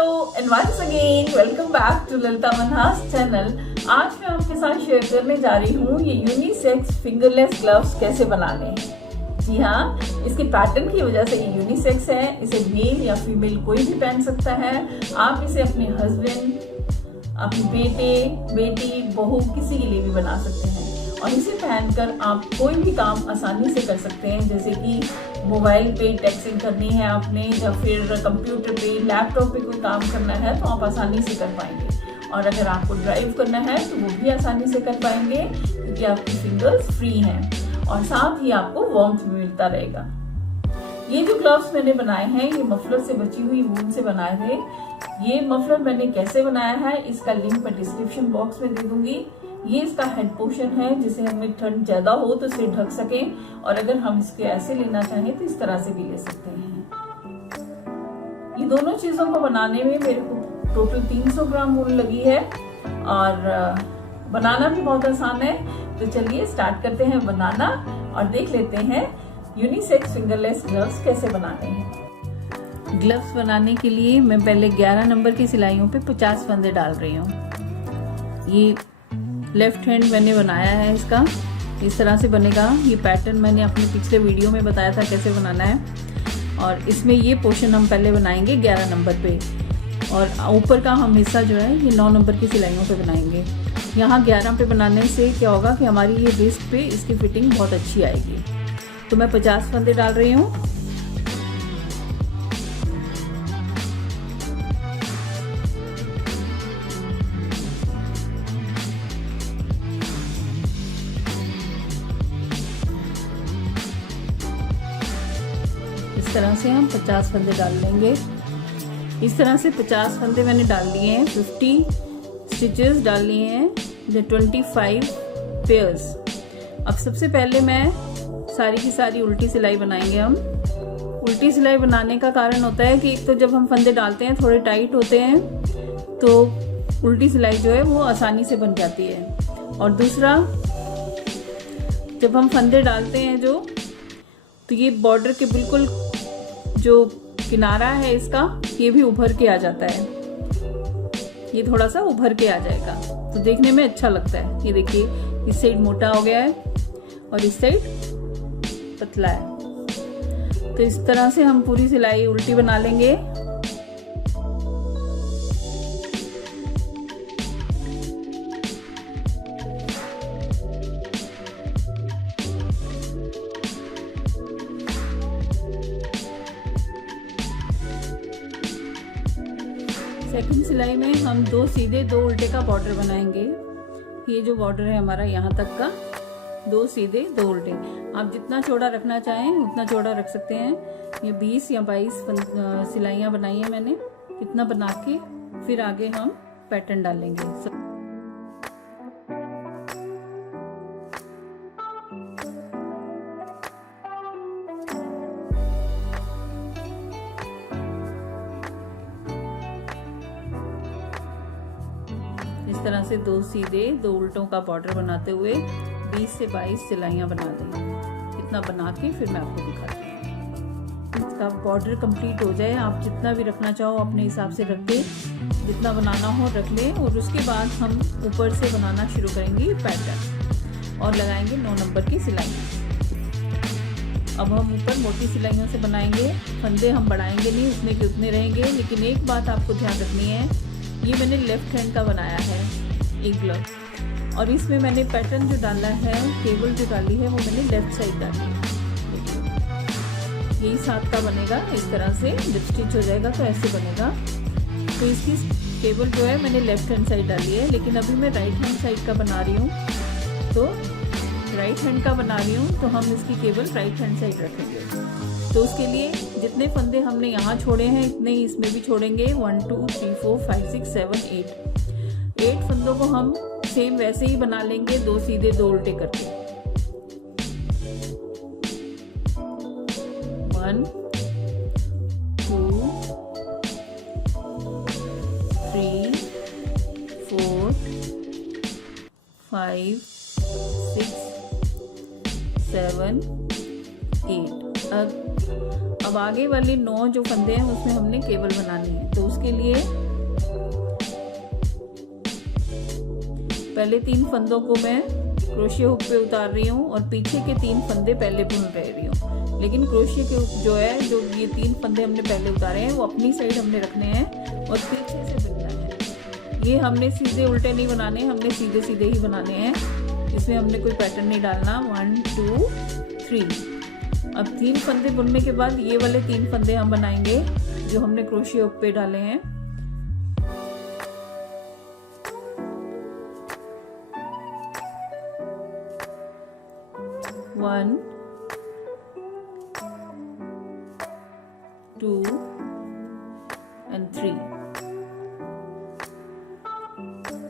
Hello and once again welcome back to Lalita Manhas channel. आज मैं आपके साथ शेयर करने जा रही हूँ ये यूनिसेक्स फिंगरलेस ग्लव्स कैसे बनाने हैं। जी हाँ, इसके पैटर्न की वजह से ये यूनिसेक्स है। इसे मेल या फीमेल कोई भी पहन सकता है। आप इसे अपने हस्बैंड, अपने बेटे, बेटी, बहू किसी के लिए भी बना सकते हैं और इसे पहनकर आप कोई भी काम आसानी से कर सकते हैं। जैसे कि मोबाइल पे टेक्सटिंग करनी है आपने, या फिर कंप्यूटर पे, लैपटॉप पे कोई काम करना है तो आप आसानी से कर पाएंगे। और अगर आपको ड्राइव करना है तो वो भी आसानी से कर पाएंगे क्योंकि आपकी फिंगर्स फ्री हैं और साथ ही आपको वार्मथ भी मिलता रहेगा। ये जो ग्लव्स मैंने बनाए हैं ये मफलर से बची हुई वूल से बनाए थे। ये मफलर मैंने कैसे बनाया है इसका लिंक मैं डिस्क्रिप्शन बॉक्स में दे दूंगी। ये इसका हेड पोर्शन है जिसे हमें ठंड ज्यादा हो तो इसे ढक सके, और अगर हम इसके ऐसे लेना चाहें तो इस तरह से भी ले सकते हैं। ये दोनों चीजों को बनाने में मेरे को टोटल 300 ग्राम वूल लगी है और बनाना भी बहुत आसान है। तो चलिए स्टार्ट करते हैं बनाना और देख लेते हैं यूनिसेक्स फिंगरलेस ग्लव्स कैसे बनाने हैं। ग्लव्स बनाने के लिए मैं पहले 11 नंबर की सिलाइयों पे 50 फंदे डाल रही हूँ। ये लेफ्ट हैंड मैंने बनाया है, इसका इस तरह से बनेगा। ये पैटर्न मैंने अपने पिछले वीडियो में बताया था कैसे बनाना है। और इसमें ये पोर्शन हम पहले बनाएंगे 11 नंबर पे, और ऊपर का हम हिस्सा जो है ये 9 नंबर की सिलाइयों पे बनाएंगे। यहाँ 11 पे बनाने से क्या होगा कि हमारी ये रिस्ट पे इसकी फिटिंग बहुत अच्छी आएगी। तो मैं 50 फंदे डाल रही हूँ। इस तरह से हम 50 फंदे डाल लेंगे। इस तरह से 50 फंदे मैंने डाल लिए हैं। 50 स्टिचेस डाल लिए हैं, 25 पेयर्स। अब सबसे पहले मैं सारी की सारी उल्टी सिलाई बनाएंगे हम। उल्टी सिलाई बनाने का कारण होता है कि एक तो जब हम फंदे डालते हैं थोड़े टाइट होते हैं तो उल्टी सिलाई जो है वो आसानी से बन जाती है, और दूसरा जब हम फंदे डालते हैं जो, तो ये बॉर्डर के बिल्कुल जो किनारा है इसका ये भी उभर के आ जाता है। ये थोड़ा सा उभर के आ जाएगा तो देखने में अच्छा लगता है। ये देखिए इस साइड मोटा हो गया है और इस साइड पतला है। तो इस तरह से हम पूरी सिलाई उल्टी बना लेंगे। सेकंड सिलाई में हम 2 सीधे 2 उल्टे का बॉर्डर बनाएंगे। ये जो बॉर्डर है हमारा यहाँ तक का, 2 सीधे 2 उल्टे। आप जितना चौड़ा रखना चाहें उतना चौड़ा रख सकते हैं। ये 20 या 22 सिलाइयाँ बनाई हैं मैंने। इतना बना के फिर आगे हम पैटर्न डालेंगे। इस तरह से 2 सीधे 2 उल्टों का बॉर्डर बनाते हुए 20 से 22 सिलाइयाँ बना देंगे। इतना बना के फिर मैं आपको दिखाती हूँ। इसका बॉर्डर कंप्लीट हो जाए, आप जितना भी रखना चाहो अपने हिसाब से रख के, जितना बनाना हो रख लें। और उसके बाद हम ऊपर से बनाना शुरू करेंगे पैटर्न और लगाएंगे 9 नंबर की सिलाइयाँ। अब हम ऊपर मोटी सिलाइयों से बनाएंगे। फंदे हम बढ़ाएंगे नहीं, उतने के उतने रहेंगे। लेकिन एक बात आपको ध्यान रखनी है, ये मैंने लेफ्ट हैंड का बनाया है एक ग्लव, और इसमें मैंने पैटर्न जो डाला है, केबल जो डाली है वो मैंने लेफ्ट साइड डाली है। यही साथ का बनेगा। इस तरह से जब स्टिच हो जाएगा तो ऐसे बनेगा। तो इसकी केबल जो है मैंने लेफ्ट हैंड साइड डाली है, लेकिन अभी मैं राइट हैंड साइड का बना रही हूँ। तो राइट हैंड का बना रही हूँ तो हम इसकी केबल राइट हैंड साइड रखेंगे। तो उसके लिए जितने फंदे हमने यहाँ छोड़े हैं इतने ही इसमें भी छोड़ेंगे। 1 2 3 4 5 6 7 8 फंदों को हम सेम वैसे ही बना लेंगे, 2 सीधे 2 उल्टे करके। 1 2 3 4 5 6 7 8। अब आगे वाली 9 जो फंदे हैं उसमें हमने केबल बनानी है। तो उसके के लिए पहले 3 फंदों को मैं क्रोशिया हुक पे उतार रही हूँ और पीछे के 3 फंदे पहले बुन रही हूँ। लेकिन क्रोशिया के हुक जो है, जो ये 3 फंदे हमने पहले उतारे हैं वो अपनी साइड हमने रखने हैं और पीछे से बुनना है। ये हमने सीधे उल्टे नहीं बनाने, हमने सीधे सीधे ही बनाने हैं। इसमें हमने कोई पैटर्न नहीं डालना। 1 2 3। अब 3 फंदे बुनने के बाद ये वाले 3 फंदे हम बनाएंगे जो हमने क्रोशिया हुक पे डाले हैं। One 2 and 3।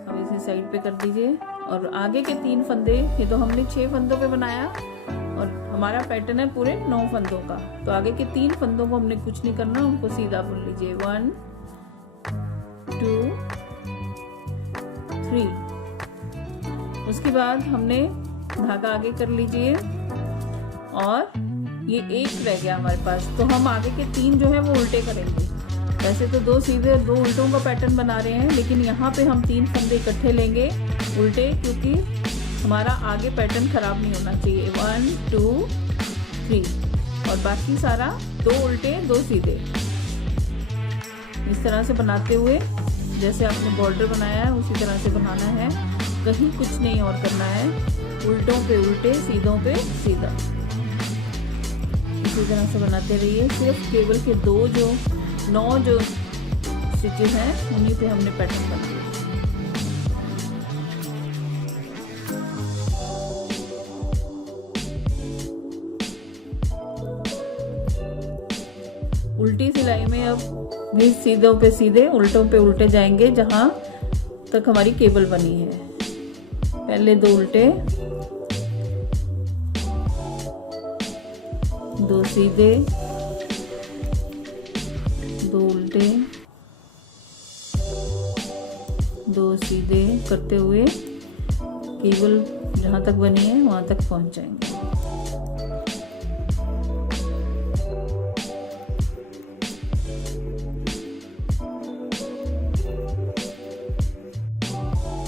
अब इसे साइड पे कर दीजिए और आगे के 3 फंदे, ये तो हमने 6 फंदों पे बनाया और हमारा पैटर्न है पूरे 9 फंदों का। तो आगे के 3 फंदों को हमने कुछ नहीं करना, उनको सीधा बुन लीजिए। 1 2 3। उसके बाद हमने धागा आगे कर लीजिए और ये 1 रह गया हमारे पास। तो हम आगे के 3 जो है वो उल्टे करेंगे। वैसे तो 2 सीधे और 2 उल्टों का पैटर्न बना रहे हैं, लेकिन यहाँ पे हम 3 फंदे इकट्ठे लेंगे उल्टे, क्योंकि हमारा आगे पैटर्न खराब नहीं होना चाहिए। 1 2 3 और बाकी सारा 2 उल्टे 2 सीधे इस तरह से बनाते हुए, जैसे आपने बॉर्डर बनाया है उसी तरह से बनाना है। कहीं कुछ नहीं और करना है, उल्टों पे उल्टे, सीधों पे सीधा, इसी तरह से बनाते रहिए। सिर्फ केवल के 9 जो स्टिचेस हैं उन्हीं पे हमने पैटर्न बनाया। उल्टी सिलाई में अब भी सीधों पे सीधे, उल्टों पे उल्टे जाएंगे जहां तक हमारी केबल बनी है। पहले 2 उल्टे, 2 सीधे, 2 उल्टे, 2 सीधे करते हुए केबल जहां तक बनी है वहां तक पहुंच जाएंगे।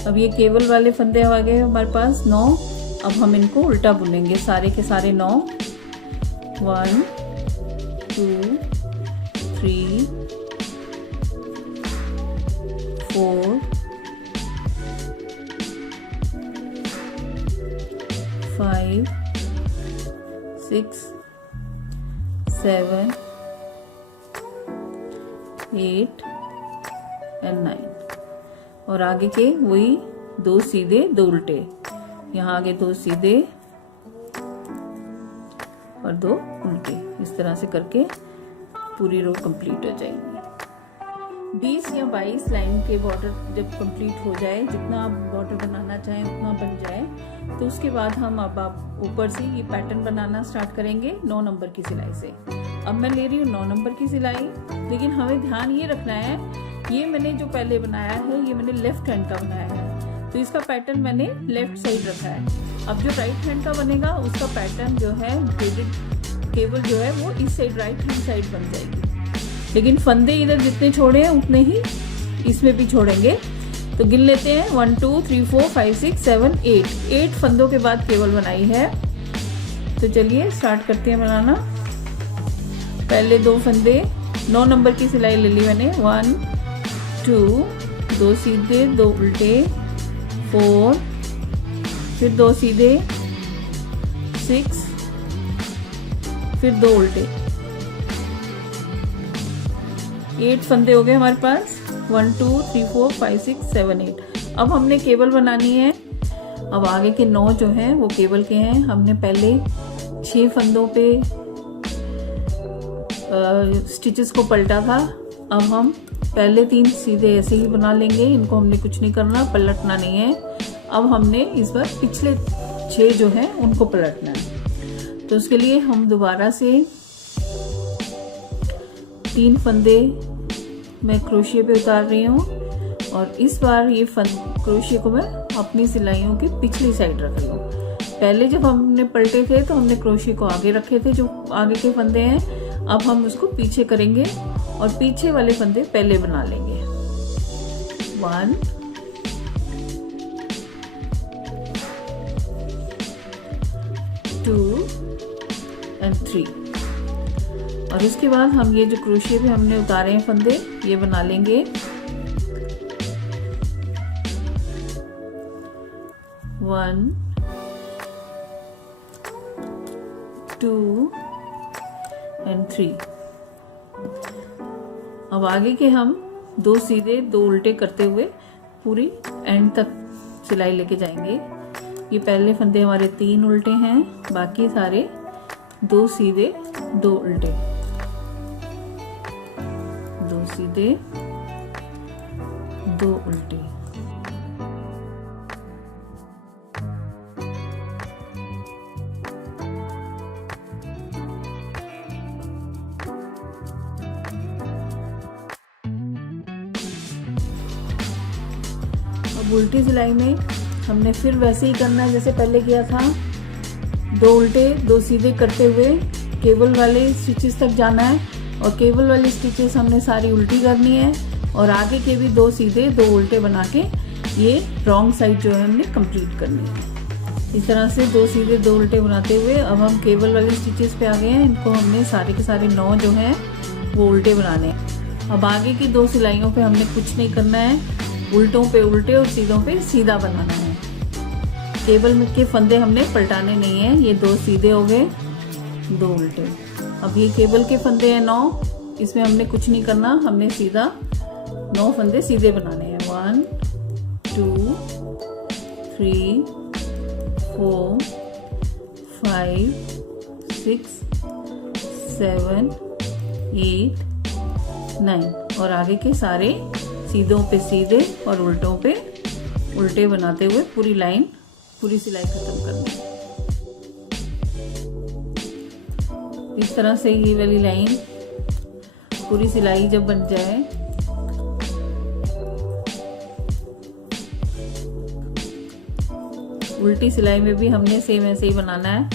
अब ये केबल वाले फंदे आ गए हमारे पास 9। अब हम इनको उल्टा बुनेंगे, सारे के सारे 9। 1 2 3 4 5 6 7 8 and 9। और आगे के वही 2 सीधे 2 उल्टे, यहाँ आगे 2 सीधे और 2 उल्टे, इस तरह से करके पूरी रो कंप्लीट हो जाएगी। 20 या 22 लाइन के बॉर्डर जब कंप्लीट हो जाए, जितना आप बॉर्डर बनाना चाहें उतना बन जाए, तो उसके बाद हम अब आप ऊपर से ये पैटर्न बनाना स्टार्ट करेंगे 9 नंबर की सिलाई से। अब मैं ले रही हूँ 9 नंबर की सिलाई, लेकिन हमें ध्यान ये रखना है, ये मैंने जो पहले बनाया है ये मैंने लेफ्ट हैंड का बनाया है, तो इसका पैटर्न मैंने लेफ्ट साइड रखा है। अब जो राइट हैंड का बनेगा उसका पैटर्न जो है ब्रेडेड केबल जो है वो इस साइड राइट हैंड साइड बन जाएगी, लेकिन फंदे इधर जितने छोड़े हैं उतने ही इसमें भी छोड़ेंगे। तो गिन लेते हैं 1 2 3 4 5 6 7 8 फंदों के बाद केबल बनाई है। तो चलिए स्टार्ट करते हैं बनाना। पहले 2 फंदे 9 नंबर की सिलाई ले ली मैंने। 1 2 2 सीधे 2 उल्टे, 4 फिर 2 सीधे, 6 फिर 2 उल्टे, 8 फंदे हो गए हमारे पास। 1 2 3 4 5 6 7 8। अब हमने केबल बनानी है। अब आगे के 9 जो हैं वो केबल के हैं। हमने पहले 6 फंदों पे स्टिचेस को पलटा था। अब हम पहले 3 सीधे ऐसे ही बना लेंगे, इनको हमने कुछ नहीं करना, पलटना नहीं है। अब हमने इस बार पिछले 6 जो हैं उनको पलटना है। तो उसके लिए हम दोबारा से 3 फंदे मैं क्रोशिया पे उतार रही हूँ और इस बार ये क्रोशिया को मैं अपनी सिलाइयों की पिछली साइड रख रही हूँ। पहले जब हमने पलटे थे तो हमने क्रोशिया को आगे रखे थे, जो आगे के फंदे हैं। अब हम उसको पीछे करेंगे और पीछे वाले फंदे पहले बना लेंगे। 1 2 and 3। और उसके बाद हम ये जो क्रोशिया पे हमने उतारे हैं फंदे, ये बना लेंगे। 1 2 and 3। अब आगे के हम 2 सीधे 2 उल्टे करते हुए पूरी एंड तक सिलाई लेके जाएंगे। ये पहले फंदे हमारे 3 उल्टे हैं, बाकी सारे 2 सीधे 2 उल्टे, 2 सीधे 2 उल्टे। अब उल्टी सिलाई में हमने फिर वैसे ही करना है जैसे पहले किया था। 2 उल्टे 2 सीधे करते हुए केबल वाले स्टिचेस तक जाना है, और केबल वाली स्टिचेस हमने सारी उल्टी करनी है, और आगे के भी 2 सीधे 2 उल्टे बना के ये रॉन्ग साइड जो है हमने कंप्लीट करनी है। इस तरह से 2 सीधे 2 उल्टे बनाते हुए अब हम केबल वाले स्टिचेस पे आ गए हैं। इनको हमने सारे के सारे 9 जो हैं वो उल्टे बनाने हैं। अब आगे की 2 सिलाइयों पे हमने कुछ नहीं करना है, उल्टों पे उल्टे और सीधों पे सीधा बनाना है। केबल में के फंदे हमने पलटाने नहीं है। ये 2 सीधे हो गए, 2 उल्टे। अब ये केबल के फंदे हैं 9, इसमें हमने कुछ नहीं करना, हमने सीधा 9 फंदे सीधे बनाने हैं। 1 2 3 4 5 6 7 8 9। और आगे के सारे सीधों पे सीधे और उल्टों पे उल्टे बनाते हुए पूरी लाइन, पूरी सिलाई खत्म करनी है। इस तरह से ये वाली लाइन पूरी सिलाई जब बन जाए, उल्टी सिलाई में भी हमने सेम ऐसे ही बनाना है,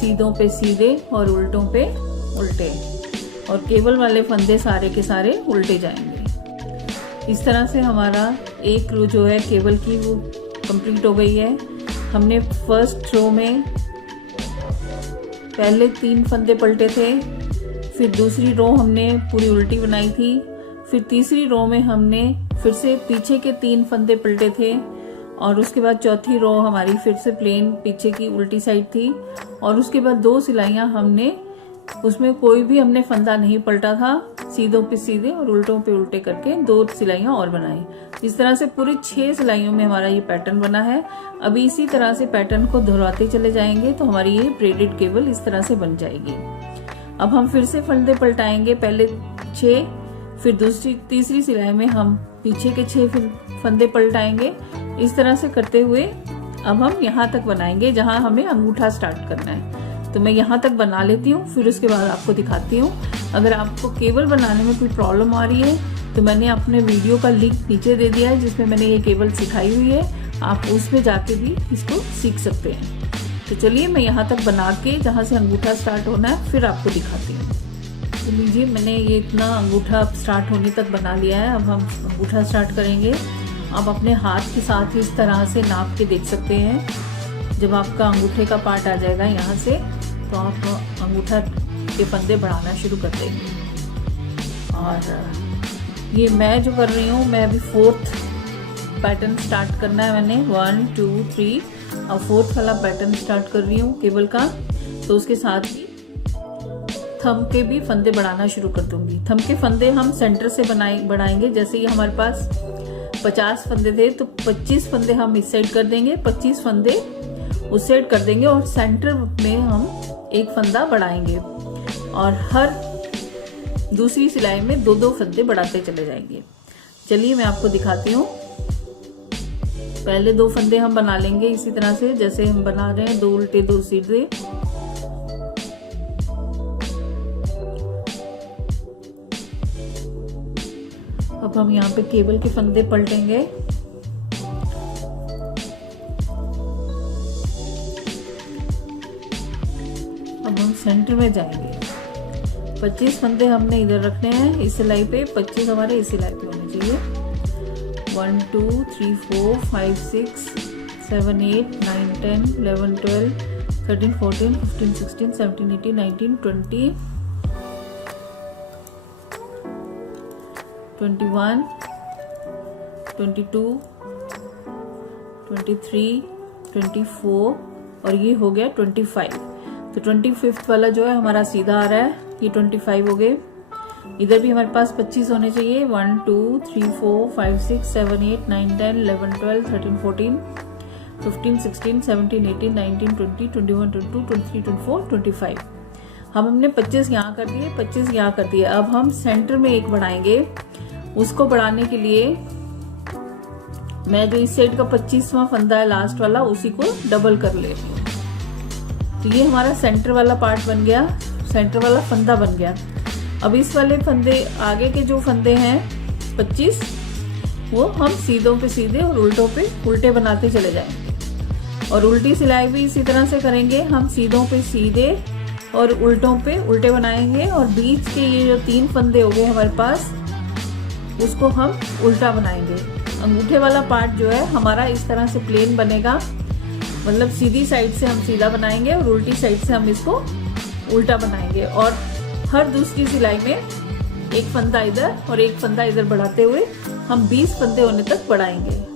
सीधों पे सीधे और उल्टों पे उल्टे, और केबल वाले फंदे सारे के सारे उल्टे जाएंगे। इस तरह से हमारा एक रो जो है केबल की वो कंप्लीट हो गई है। हमने फर्स्ट रो में पहले 3 फंदे पलटे थे, फिर दूसरी रो हमने पूरी उल्टी बनाई थी, फिर तीसरी रो में हमने फिर से पीछे के 3 फंदे पलटे थे, और उसके बाद चौथी रो हमारी फिर से प्लेन पीछे की उल्टी साइड थी, और उसके बाद 2 सिलाइयां हमने उसमें कोई भी हमने फंदा नहीं पलटा था, सीधों पे सीधे और उल्टों पे उल्टे करके 2 सिलाइयां और बनाई। इस तरह से पूरी 6 सिलाइयों में हमारा ये पैटर्न बना है। अभी इसी तरह से पैटर्न को दोहराते चले जाएंगे तो हमारी ये ब्रेडेड केबल इस तरह से बन जाएगी। अब हम फिर से फंदे पलटाएंगे, पहले 6, फिर तीसरी सिलाई में हम पीछे के 6 फंदे पलटाएंगे। इस तरह से करते हुए अब हम यहाँ तक बनाएंगे जहाँ हमें अंगूठा स्टार्ट करना है। तो मैं यहाँ तक बना लेती हूँ, फिर उसके बाद आपको दिखाती हूँ। अगर आपको केबल बनाने में कोई प्रॉब्लम आ रही है तो मैंने अपने वीडियो का लिंक नीचे दे दिया है जिसमें मैंने ये केबल सिखाई हुई है, आप उसमें जाके भी इसको सीख सकते हैं। तो चलिए मैं यहाँ तक बना के जहाँ से अंगूठा स्टार्ट होना है फिर आपको दिखाती हूँ। तो लीजिए मैंने ये इतना अंगूठा स्टार्ट होने तक बना लिया है। अब हम अंगूठा स्टार्ट करेंगे। आप अपने हाथ के साथ इस तरह से नाप के देख सकते हैं। जब आपका अंगूठे का पार्ट आ जाएगा यहाँ से तो आप अंगूठा के फंदे बढ़ाना शुरू कर देंगे। और ये मैं जो कर रही हूँ, मैं अभी 4th पैटर्न स्टार्ट करना है मैंने, 1 2 3 और 4th वाला पैटर्न स्टार्ट कर रही हूँ केबल का। तो उसके साथ ही थंब के भी फंदे बढ़ाना शुरू कर दूंगी। थंब के फंदे हम सेंटर से बढ़ाएंगे। जैसे ये हमारे पास 50 फंदे थे तो 25 फंदे हम इस साइड कर देंगे, 25 फंदे उस साइड कर देंगे, और सेंटर में हम एक फंदा बढ़ाएंगे, और हर दूसरी सिलाई में 2-2 फंदे बढ़ाते चले जाएंगे। चलिए मैं आपको दिखाती हूँ। पहले 2 फंदे हम बना लेंगे इसी तरह से जैसे हम बना रहे हैं, 2 उल्टे 2 सीधे। अब हम यहाँ पे केबल के फंदे पलटेंगे। अब हम सेंटर में जाएंगे। 25 फंदे हमने इधर रखने हैं इस सिलाई पे, 25 हमारे इस सिलाई पे होने चाहिए। 1 2 3 4 5 6 7 8 9 10 11 12 13 14 15 16 17 18 19 20 21 22 23 24 और ये हो गया 25। तो 25 वाला जो है हमारा सीधा आ रहा है, ये 25 हो गए। इधर भी हमारे पास 25 होने चाहिए। 1 2 3 4 5 6 7 8 9 10 11 12 13 14 15 16 17 18 19 20 21 22 23 24 25। हमने 25 यहाँ कर दिए, 25 यहाँ कर दिए। अब हम सेंटर में एक बढ़ाएंगे। उसको बढ़ाने के लिए मैं जो इस साइड का 25वां फंदा है लास्ट वाला, उसी को डबल कर ले रही हूँ। तो ये हमारा सेंटर वाला पार्ट बन गया, सेंटर वाला फंदा बन गया। अब इस वाले फंदे आगे के जो फंदे हैं 25, वो हम सीधों पे सीधे और उल्टों पे उल्टे बनाते चले जाएंगे। और उल्टी सिलाई भी इसी तरह से करेंगे, हम सीधों पे सीधे और उल्टों पे उल्टे बनाएंगे। और बीच के ये जो 3 फंदे हो गए हमारे पास, उसको हम उल्टा बनाएंगे। अंगूठे वाला पार्ट जो है हमारा इस तरह से प्लेन बनेगा, मतलब सीधी साइड से हम सीधा बनाएंगे और उल्टी साइड से हम इसको उल्टा बनाएंगे। और हर दूसरी सिलाई में एक फंदा इधर और एक फंदा इधर बढ़ाते हुए हम 20 फंदे होने तक बढ़ाएंगे।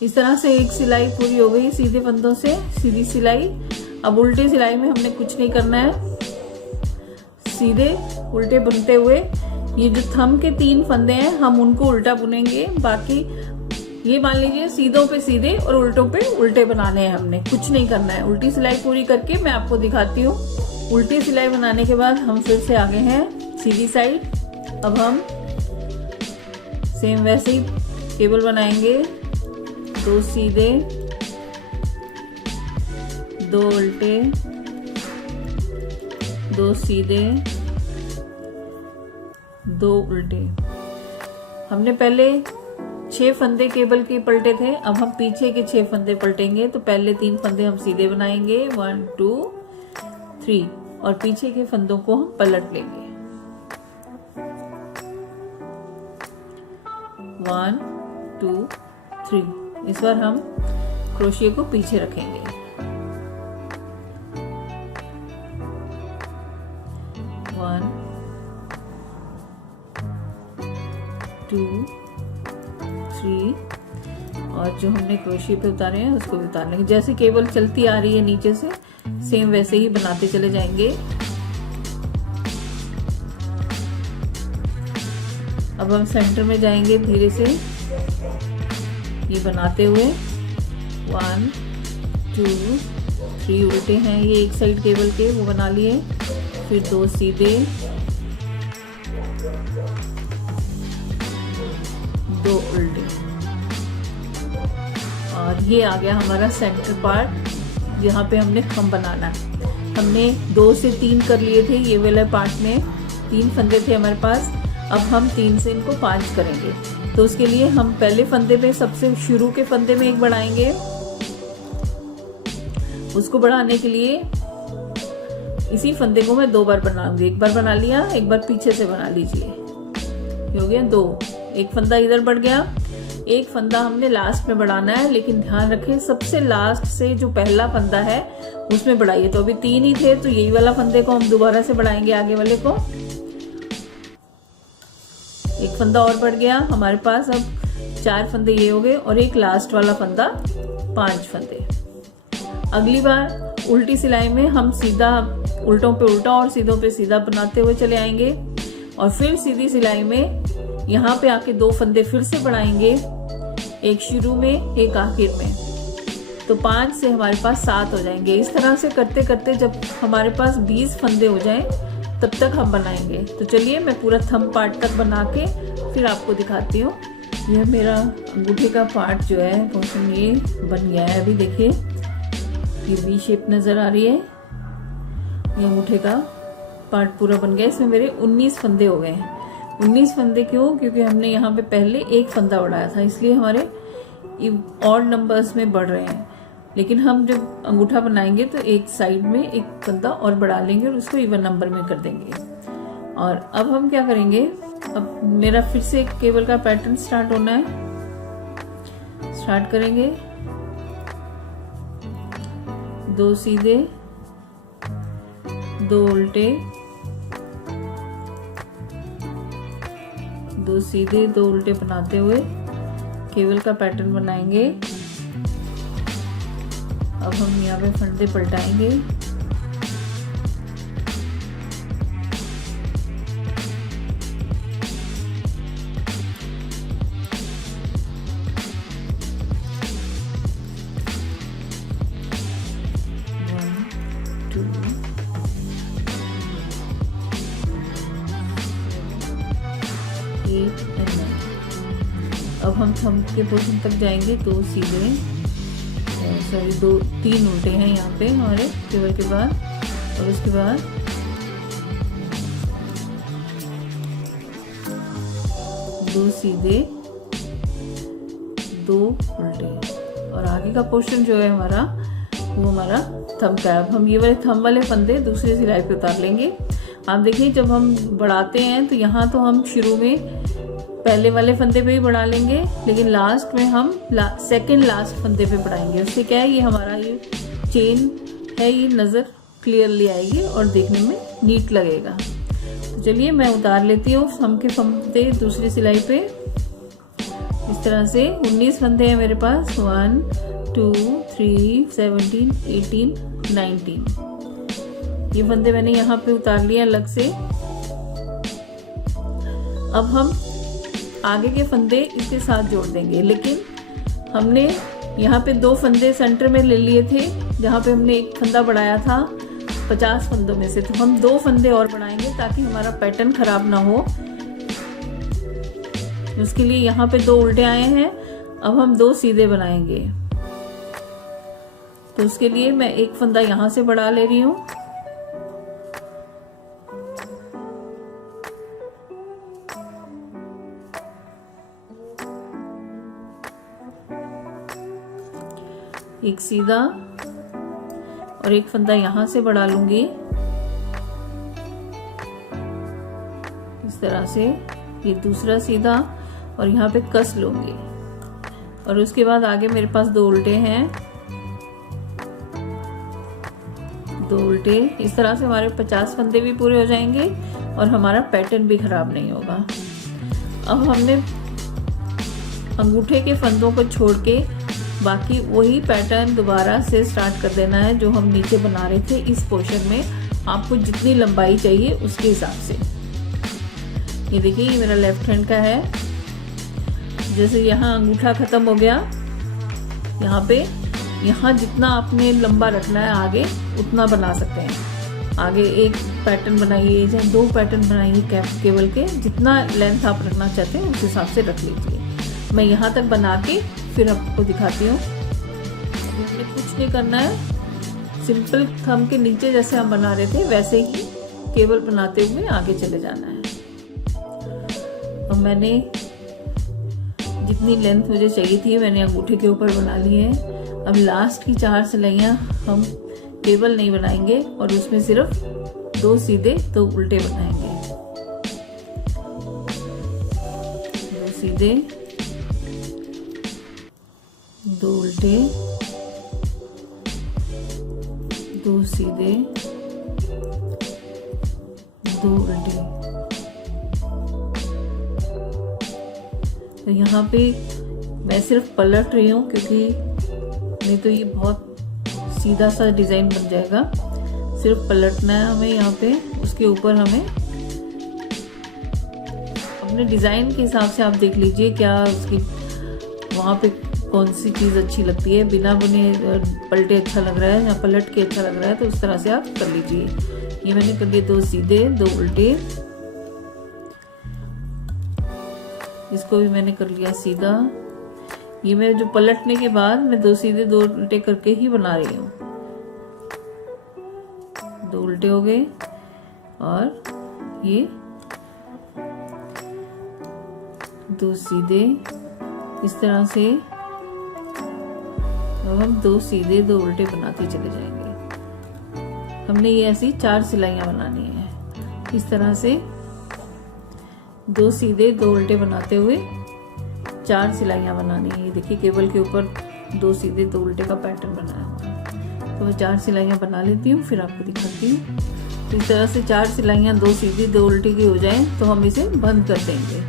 इस तरह से एक सिलाई पूरी हो गई सीधे फंदों से, सीधी सिलाई। अब उल्टी सिलाई में हमने कुछ नहीं करना है, सीधे उल्टे बुनते हुए ये जो थंब के 3 फंदे हैं हम उनको उल्टा बुनेंगे। बाकी ये मान लीजिए सीधों पे सीधे और उल्टों पे उल्टे बनाने हैं, हमने कुछ नहीं करना है। उल्टी सिलाई पूरी करके मैं आपको दिखाती हूँ। उल्टी सिलाई बनाने के बाद हम फिर से आगे हैं सीधी साइड। अब हम सेम वैसे ही केबल बनाएंगे, 2 सीधे 2 उल्टे, 2 सीधे 2 उल्टे। हमने पहले 6 फंदे केबल के पलटे थे, अब हम पीछे के 6 फंदे पलटेंगे। तो पहले 3 फंदे हम सीधे बनाएंगे 1 2 3 और पीछे के फंदों को हम पलट लेंगे 1 2 3। इस बार हम क्रोशिया को पीछे रखेंगे। 1 2 3 और जो हमने क्रोशिया पे उतारे हैं उसको भी उतार लेंगे। जैसे केबल चलती आ रही है नीचे से, सेम वैसे ही बनाते चले जाएंगे। अब हम सेंटर में जाएंगे धीरे से ये बनाते हुए। 1 2 3 उल्टे हैं ये एक साइड केबल के, वो बना लिए। फिर 2 सीधे 2 उल्टे और ये आ गया हमारा सेंटर पार्ट, जहाँ पे हमने थंब बनाना है। हमने 2 से 3 कर लिए थे ये वाले पार्ट में, 3 फंदे थे हमारे पास। अब हम 3 से इनको 5 करेंगे। तो उसके लिए हम पहले फंदे में सबसे शुरू के फंदे में एक बढ़ाएंगे। उसको बढ़ाने के लिए इसी फंदे को मैं 2 बार बनाऊंगी। एक बार बना लिया, एक बार पीछे से बना लीजिए, हो गया 2। एक फंदा इधर बढ़ गया, एक फंदा हमने लास्ट में बढ़ाना है, लेकिन ध्यान रखें सबसे लास्ट से जो पहला फंदा है उसमें बढ़ाइए। तो अभी 3 ही थे, तो यही वाला फंदे को हम दोबारा से बढ़ाएंगे आगे वाले को। एक फंदा और बढ़ गया हमारे पास। अब 4 फंदे ये हो गए और एक लास्ट वाला फंदा, 5 फंदे। अगली बार उल्टी सिलाई में हम सीधा उल्टों पे उल्टा और सीधों पे सीधा बनाते हुए चले आएंगे। और फिर सीधी सिलाई में यहाँ पे आके 2 फंदे फिर से बढ़ाएंगे, एक शुरू में एक आखिर में। तो 5 से हमारे पास 7 हो जाएंगे। इस तरह से करते करते जब हमारे पास 20 फंदे हो जाएं तब तक हम बनाएंगे। तो चलिए मैं पूरा थंब पार्ट तक बना के फिर आपको दिखाती हूँ। यह मेरा अंगूठे का पार्ट जो है पोर्शन ये बन गया है। अभी देखिए ये वी शेप नज़र आ रही है। ये अंगूठे का पार्ट पूरा बन गया। इसमें मेरे 19 फंदे हो गए हैं। 19 फंदे क्यों? क्योंकि हमने यहाँ पे पहले एक फंदा बढ़ाया था, इसलिए हमारे ऑड नंबर्स में बढ़ रहे हैं। लेकिन हम जब अंगूठा बनाएंगे तो एक साइड में एक फंदा और बढ़ा लेंगे और उसको इवन नंबर में कर देंगे। और अब हम क्या करेंगे, अब मेरा फिर से एक केबल का पैटर्न स्टार्ट होना है। स्टार्ट करेंगे, 2 सीधे 2 उल्टे, 2 सीधे 2 उल्टे बनाते हुए केबल का पैटर्न बनाएंगे। अब हम यहाँ पे फंदे पलटाएंगे। अब हम थंब के पोर्शन तक जाएंगे। 2 सीधे, सॉरी 3 उल्टे हैं यहाँ पे हमारे केबल के बाद। और उसके बाद 2 सीधे 2 उल्टे। और आगे का पोर्शन जो है हमारा वो हमारा थंब का है। अब हम ये वाले थंब वाले फंदे दूसरी सिलाई पे उतार लेंगे। आप देखिए जब हम बढ़ाते हैं तो यहाँ तो हम शुरू में पहले वाले फंदे पे ही बढ़ा लेंगे, लेकिन लास्ट में हम सेकंड लास्ट फंदे पे बढ़ाएंगे। उससे क्या है, ये हमारा ये चेन है, ये नज़र क्लियरली आएगी और देखने में नीट लगेगा। तो चलिए मैं उतार लेती हूँ थंब के फंदे दूसरी सिलाई पे। इस तरह से 19 फंदे हैं मेरे पास। 1 2 3 17 18 19 ये फंदे मैंने यहाँ पे उतार लिए अलग से। अब हम आगे के फंदे इसके साथ जोड़ देंगे, लेकिन हमने यहाँ पे 2 फंदे सेंटर में ले लिए थे जहाँ पे हमने एक फंदा बढ़ाया था 50 फंदों में से। तो हम 2 फंदे और बढ़ाएंगे ताकि हमारा पैटर्न खराब ना हो। उसके लिए यहाँ पे 2 उल्टे आए हैं। अब हम 2 सीधे बनाएंगे। तो उसके लिए मैं एक फंदा यहाँ से बढ़ा ले रही हूँ। एक सीधा और एक फंदा यहाँ से बढ़ा लूंगी इस तरह से। ये दूसरा सीधा और यहाँ पे कस लूंगी। और उसके बाद आगे मेरे पास 2 उल्टे हैं, 2 उल्टे। इस तरह से हमारे 50 फंदे भी पूरे हो जाएंगे और हमारा पैटर्न भी खराब नहीं होगा। अब हमने अंगूठे के फंदों को छोड़ के बाकी वही पैटर्न दोबारा से स्टार्ट कर देना है जो हम नीचे बना रहे थे। इस पोर्शन में आपको जितनी लंबाई चाहिए उसके हिसाब से। ये देखिए ये मेरा लेफ्ट हैंड का है। जैसे यहाँ अंगूठा खत्म हो गया, यहाँ जितना आपने लंबा रखना है आगे उतना बना सकते हैं। आगे एक पैटर्न बनाइए या 2 पैटर्न बनाइए केबल के, जितना लेंथ आप रखना चाहते हैं उस हिसाब से रख लीजिए। मैं यहाँ तक बना के फिर आपको दिखाती हूँ। हमें कुछ नहीं करना है, सिंपल थंब के नीचे जैसे हम बना रहे थे वैसे ही केबल बनाते हुए आगे चले जाना है। अब मैंने जितनी लेंथ मुझे चाहिए थी मैंने अंगूठे के ऊपर बना ली है। अब लास्ट की 4 सिलाइयाँ हम केबल नहीं बनाएंगे और उसमें सिर्फ 2 सीधे 2 उल्टे बनाएंगे। 2 सीधे 2 उल्टे, 2 सीधे 2 उल्टे। तो यहाँ पे मैं सिर्फ पलट रही हूँ क्योंकि नहीं तो ये बहुत सीधा सा डिजाइन बन जाएगा। सिर्फ पलटना है हमें यहाँ पे। उसके ऊपर हमें अपने डिजाइन के हिसाब से आप देख लीजिए क्या उसकी वहाँ पे कौन सी चीज़ अच्छी लगती है। बिना बुने पलटे अच्छा लग रहा है या पलट के अच्छा लग रहा है, तो उस तरह से आप कर लीजिए। ये मैंने कर लिए 2 सीधे 2 उल्टे। इसको भी मैंने कर लिया सीधा। ये मैं जो पलटने के बाद मैं 2 सीधे 2 उल्टे करके ही बना रही हूँ। 2 उल्टे हो गए और ये 2 सीधे, इस तरह से अब हम 2 सीधे 2 उल्टे बनाते चले जाएंगे। हमने ये ऐसी 4 सिलाइयां बनानी है। इस तरह से 2 सीधे 2 उल्टे बनाते हुए 4 सिलाइयां बनानी है। ये देखिए केबल के ऊपर 2 सीधे 2 उल्टे का पैटर्न बनाया हुआ है। तो मैं 4 सिलाइयां बना लेती हूँ, फिर आपको दिखाती हूँ। तो इस तरह से 4 सिलाइयां 2 सीधी 2 उल्टी की हो जाएं तो हम इसे बंद कर देंगे।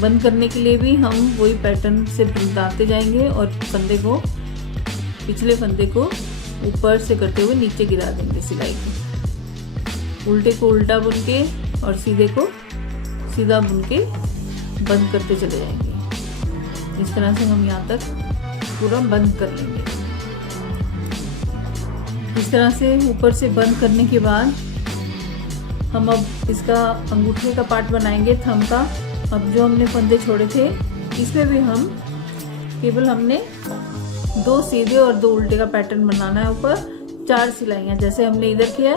बंद करने के लिए भी हम वही पैटर्न से बनाते जाएंगे और फंदे को, पिछले फंदे को ऊपर से करते हुए नीचे गिरा देंगे सिलाई को। उल्टे को उल्टा बुन के और सीधे को सीधा बुन के बंद करते चले जाएंगे। इस तरह से हम यहाँ तक पूरा बंद कर लेंगे। इस तरह से ऊपर से बंद करने के बाद हम अब इसका अंगूठे का पार्ट बनाएंगे, थंब का। अब जो हमने फंदे छोड़े थे इसमें भी हम केवल हमने 2 सीधे और 2 उल्टे का पैटर्न बनाना है। ऊपर 4 सिलाइयां जैसे हमने इधर किया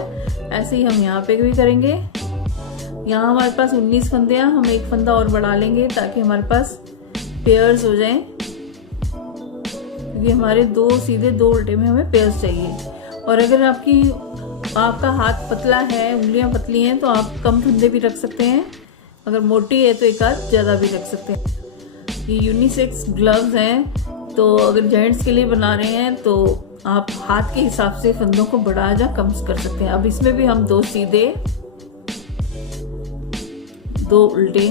ऐसे ही हम यहाँ पे भी करेंगे। यहाँ हमारे पास 19 फंदे हैं, हम एक फंदा और बढ़ा लेंगे ताकि हमारे पास पेयर्स हो जाएं, क्योंकि हमारे 2 सीधे 2 उल्टे में हमें पेयर्स चाहिए। और अगर आपका हाथ पतला है, उंगलियां पतली हैं, तो आप कम फंदे भी रख सकते हैं। अगर मोटी है तो एक आध ज़्यादा भी रख सकते हैं। ये यूनिसेक्स ग्लव्स हैं, तो अगर जेंट्स के लिए बना रहे हैं तो आप हाथ के हिसाब से फंदों को बढ़ा या कम कर सकते हैं। अब इसमें भी हम 2 सीधे 2 उल्टे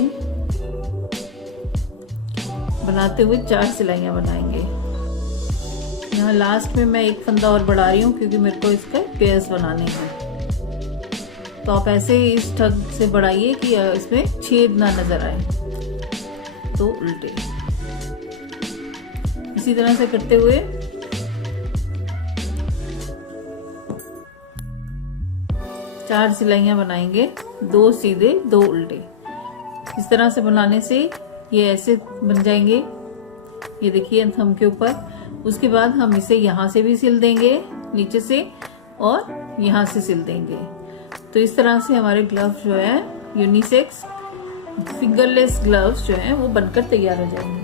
बनाते हुए 4 सिलाइयां बनाएंगे। यहाँ लास्ट में मैं एक फंदा और बढ़ा रही हूँ क्योंकि मेरे को इसका पेयर्स बनाने हैं। तो आप ऐसे इस ठग से बढ़ाइए कि इसमें छेद ना नजर आए। 2 उल्टे इसी तरह से करते हुए चार सिलाइयां बनाएंगे, 2 सीधे 2 उल्टे। इस तरह से बनाने से ये ऐसे बन जाएंगे। ये देखिए थंब के ऊपर। उसके बाद हम इसे यहाँ से भी सिल देंगे नीचे से और यहाँ से सिल देंगे। तो इस तरह से हमारे ग्लव्स जो है यूनिसेक्स फिंगरलेस ग्लव्स जो है वो बनकर तैयार हो जाएंगे।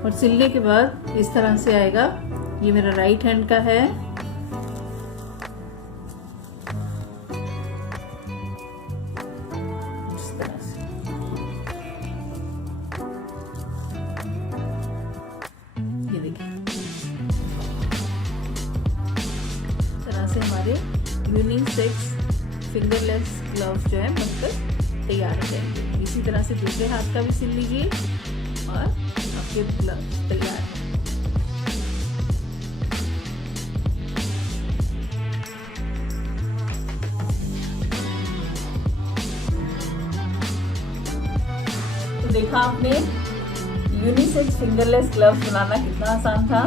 और सिलने के बाद इस तरह से आएगा। ये मेरा राइट हैंड का है। इस तरह से ये देखिए, इस तरह से हमारे यूनिसेक्स फिंगरलेस ग्लव्स जो है बनकर तैयार हो जाएंगे। इसी तरह से दूसरे हाथ का भी सिल लीजिए और आपके ग्लव्स तैयार है। तो देखा आपने यूनिसेक्स फिंगरलेस ग्लव्स बनाना कितना आसान था।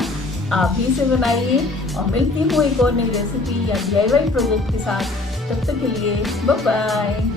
आप भी इसे बनाइए और मिलती हूँ एक और नई रेसिपी या DIY प्रोजेक्ट के साथ। तब तक के लिए बाय बाय।